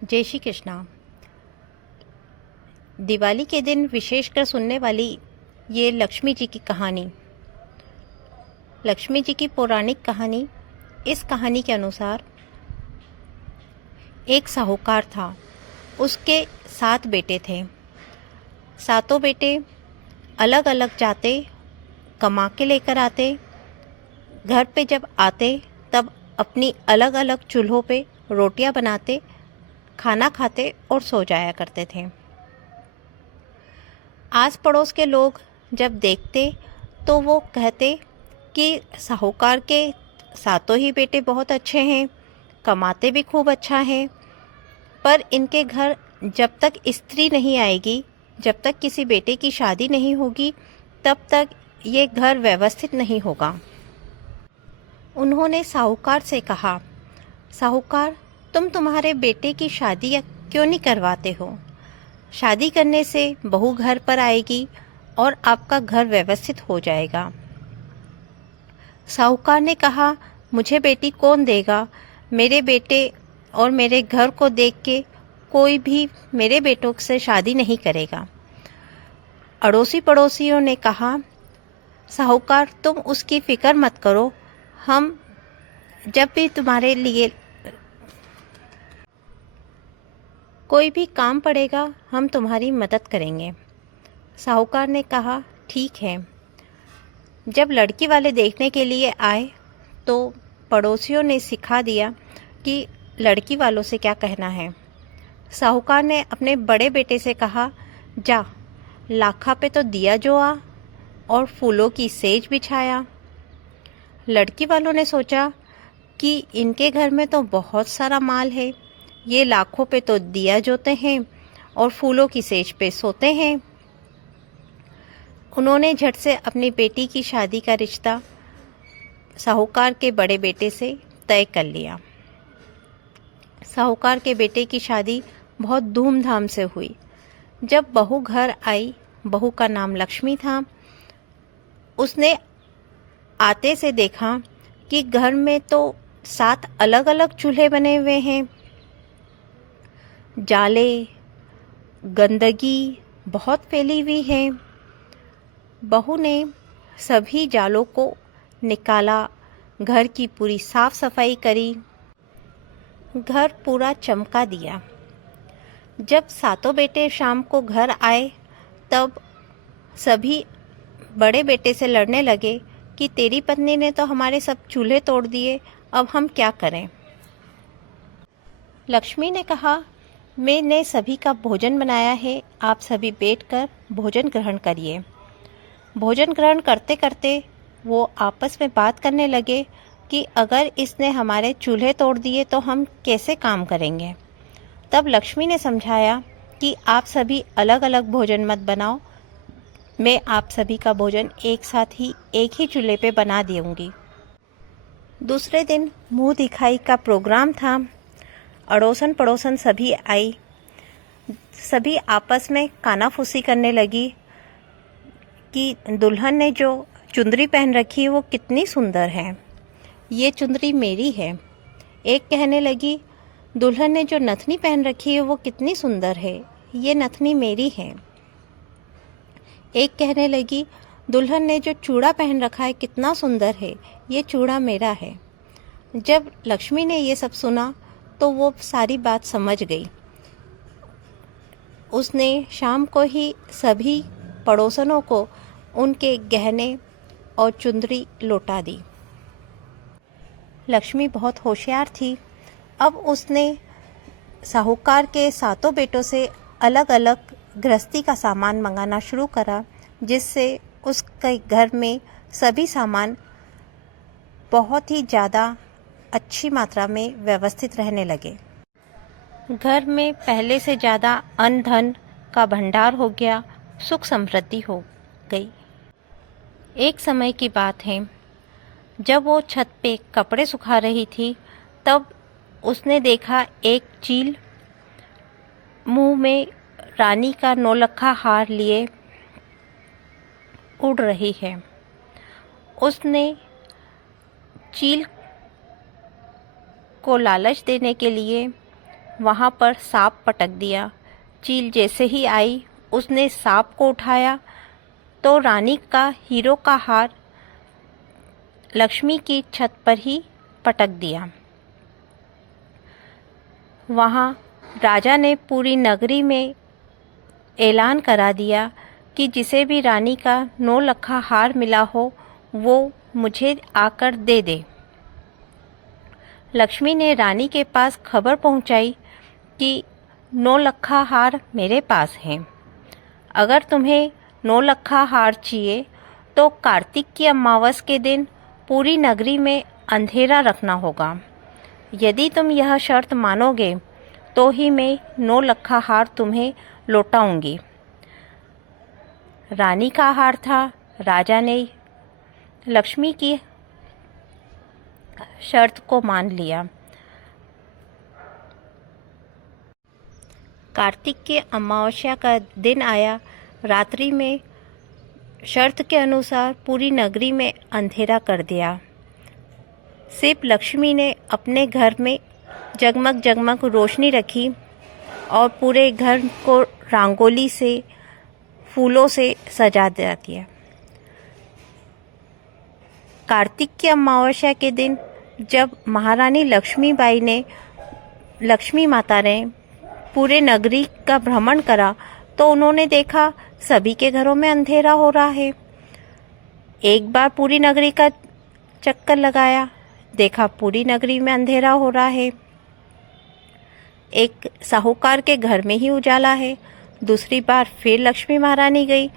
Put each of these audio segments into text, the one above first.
जय श्री कृष्णा। दिवाली के दिन विशेषकर सुनने वाली ये लक्ष्मी जी की कहानी, लक्ष्मी जी की पौराणिक कहानी। इस कहानी के अनुसार एक साहूकार था, उसके 7 बेटे थे। सातों बेटे अलग अलग जाते, कमा के लेकर आते। घर पे जब आते तब अपनी अलग अलग चूल्हों पे रोटियां बनाते, खाना खाते और सो जाया करते थे। आस पड़ोस के लोग जब देखते तो वो कहते कि साहूकार के सातों ही बेटे बहुत अच्छे हैं, कमाते भी खूब अच्छा हैं, पर इनके घर जब तक स्त्री नहीं आएगी, जब तक किसी बेटे की शादी नहीं होगी, तब तक ये घर व्यवस्थित नहीं होगा। उन्होंने साहूकार से कहा, साहूकार, तुम तुम्हारे बेटे की शादी क्यों नहीं करवाते हो? शादी करने से बहू घर पर आएगी और आपका घर व्यवस्थित हो जाएगा। साहूकार ने कहा, मुझे बेटी कौन देगा? मेरे बेटे और मेरे घर को देख के कोई भी मेरे बेटों से शादी नहीं करेगा। अड़ोसी पड़ोसियों ने कहा, साहूकार, तुम उसकी फिक्र मत करो, हम जब भी तुम्हारे लिए कोई भी काम पड़ेगा हम तुम्हारी मदद करेंगे। साहूकार ने कहा, ठीक है। जब लड़की वाले देखने के लिए आए तो पड़ोसियों ने सिखा दिया कि लड़की वालों से क्या कहना है। साहूकार ने अपने बड़े बेटे से कहा, जा लाखा पे तो दिया जो आ और फूलों की सेज बिछाया। लड़की वालों ने सोचा कि इनके घर में तो बहुत सारा माल है, ये लाखों पे तो दिया जोते हैं और फूलों की सेज पे सोते हैं। उन्होंने झट से अपनी बेटी की शादी का रिश्ता साहूकार के बड़े बेटे से तय कर लिया। साहूकार के बेटे की शादी बहुत धूमधाम से हुई। जब बहू घर आई, बहू का नाम लक्ष्मी था, उसने आते से देखा कि घर में तो 7 अलग अलग चूल्हे बने हुए हैं। जाले, गंदगी बहुत फैली हुई है। बहू ने सभी जालों को निकाला, घर की पूरी साफ सफाई करी, घर पूरा चमका दिया। जब सातों बेटे शाम को घर आए तब सभी बड़े बेटे से लड़ने लगे कि तेरी पत्नी ने तो हमारे सब चूल्हे तोड़ दिए, अब हम क्या करें? लक्ष्मी ने कहा, मैंने सभी का भोजन बनाया है, आप सभी बैठकर भोजन ग्रहण करिए। भोजन ग्रहण करते करते वो आपस में बात करने लगे कि अगर इसने हमारे चूल्हे तोड़ दिए तो हम कैसे काम करेंगे। तब लक्ष्मी ने समझाया कि आप सभी अलग अलग भोजन मत बनाओ, मैं आप सभी का भोजन एक साथ ही एक ही चूल्हे पे बना दूंगी। दूसरे दिन मुंह दिखाई का प्रोग्राम था। अड़ोसन पड़ोसन सभी आई, सभी आपस में कानाफूसी करने लगी कि दुल्हन ने जो चुंदरी पहन रखी है वो कितनी सुंदर है, ये चुंदरी मेरी है। एक कहने लगी, दुल्हन ने जो नथनी पहन रखी है वो कितनी सुंदर है, ये नथनी मेरी है। एक कहने लगी, दुल्हन ने जो चूड़ा पहन रखा है कितना सुंदर है, ये चूड़ा मेरा है। जब लक्ष्मी ने ये सब सुना तो वो सारी बात समझ गई। उसने शाम को ही सभी पड़ोसनों को उनके गहने और चुंदरी लौटा दी। लक्ष्मी बहुत होशियार थी। अब उसने साहूकार के सातों बेटों से अलग अलग गृहस्थी का सामान मंगाना शुरू करा, जिससे उसके घर में सभी सामान बहुत ही ज़्यादा अच्छी मात्रा में व्यवस्थित रहने लगे। घर में पहले से ज़्यादा अन्न धन का भंडार हो गया, सुख समृद्धि हो गई। एक समय की बात है, जब वो छत पे कपड़े सुखा रही थी तब उसने देखा एक चील मुंह में रानी का नौलखा हार लिए उड़ रही है। उसने चील को लालच देने के लिए वहाँ पर सांप पटक दिया। चील जैसे ही आई उसने सांप को उठाया तो रानी का हीरो का हार लक्ष्मी की छत पर ही पटक दिया। वहाँ राजा ने पूरी नगरी में ऐलान करा दिया कि जिसे भी रानी का 9 लखा हार मिला हो वो मुझे आकर दे दे। लक्ष्मी ने रानी के पास खबर पहुंचाई कि 9 लखा हार मेरे पास है। अगर तुम्हें 9 लखा हार चाहिए तो कार्तिक की अमावस के दिन पूरी नगरी में अंधेरा रखना होगा। यदि तुम यह शर्त मानोगे तो ही मैं 9 लखा हार तुम्हें लौटाऊंगी। रानी का हार था। राजा ने लक्ष्मी की शर्त को मान लिया। कार्तिक के अमावस्या का दिन आया। रात्रि में शर्त के अनुसार पूरी नगरी में अंधेरा कर दिया। सिर्फ लक्ष्मी ने अपने घर में जगमग जगमग रोशनी रखी और पूरे घर को रंगोली से फूलों से सजा दिया। कार्तिक की अमावस्या के दिन जब महारानी लक्ष्मी माता ने पूरे नगरी का भ्रमण करा तो उन्होंने देखा सभी के घरों में अंधेरा हो रहा है। एक बार पूरी नगरी का चक्कर लगाया, देखा पूरी नगरी में अंधेरा हो रहा है। एक साहूकार के घर में ही उजाला है। दूसरी बार फिर लक्ष्मी महारानी गई,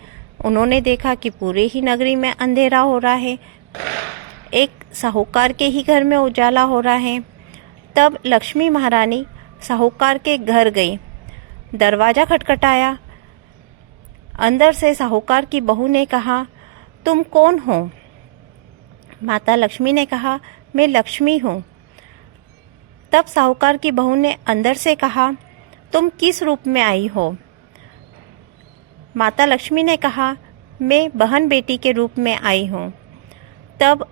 उन्होंने देखा कि पूरे ही नगरी में अंधेरा हो रहा है। एक साहूकार के ही घर में उजाला हो रहा है। तब लक्ष्मी महारानी साहूकार के घर गई, दरवाज़ा खटखटाया। अंदर से साहूकार की बहू ने कहा, तुम कौन हो? माता लक्ष्मी ने कहा, मैं लक्ष्मी हूँ। तब साहूकार की बहू ने अंदर से कहा, तुम किस रूप में आई हो? माता लक्ष्मी ने कहा, मैं बहन बेटी के रूप में आई हूँ। तब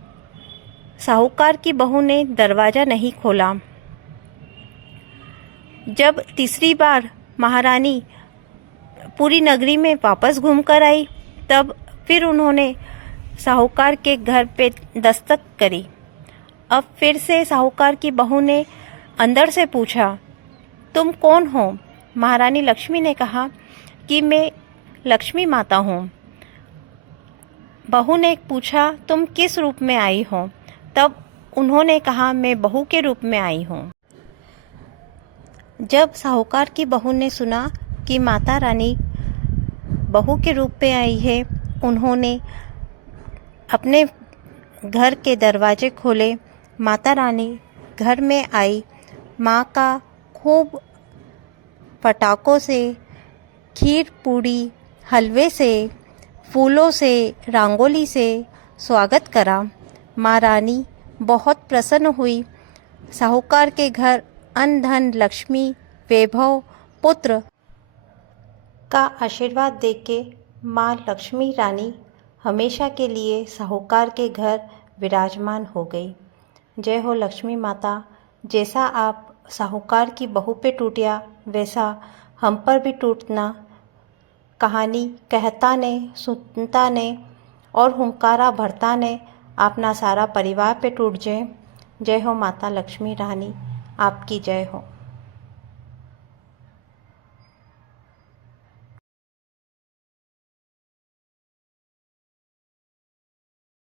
साहूकार की बहू ने दरवाज़ा नहीं खोला। जब तीसरी बार महारानी पूरी नगरी में वापस घूमकर आई तब फिर उन्होंने साहूकार के घर पे दस्तक करी। अब फिर से साहूकार की बहू ने अंदर से पूछा, तुम कौन हो? महारानी लक्ष्मी ने कहा कि मैं लक्ष्मी माता हूँ। बहू ने पूछा, तुम किस रूप में आई हो? तब उन्होंने कहा, मैं बहू के रूप में आई हूँ। जब साहूकार की बहू ने सुना कि माता रानी बहू के रूप में आई है, उन्होंने अपने घर के दरवाजे खोले। माता रानी घर में आई। माँ का खूब पटाखों से, खीर पूड़ी, हलवे से, फूलों से, रंगोली से स्वागत करा। माँ रानी बहुत प्रसन्न हुई। साहूकार के घर अन्न धन, लक्ष्मी, वैभव, पुत्र का आशीर्वाद देके माँ लक्ष्मी रानी हमेशा के लिए साहूकार के घर विराजमान हो गई। जय हो लक्ष्मी माता। जैसा आप साहूकार की बहू पे टूटिया वैसा हम पर भी टूटना। कहानी कहता ने, सुनता ने और हुंकारा भरता ने अपना सारा परिवार पे टूट जाए। जय हो माता लक्ष्मी रानी, आपकी जय हो।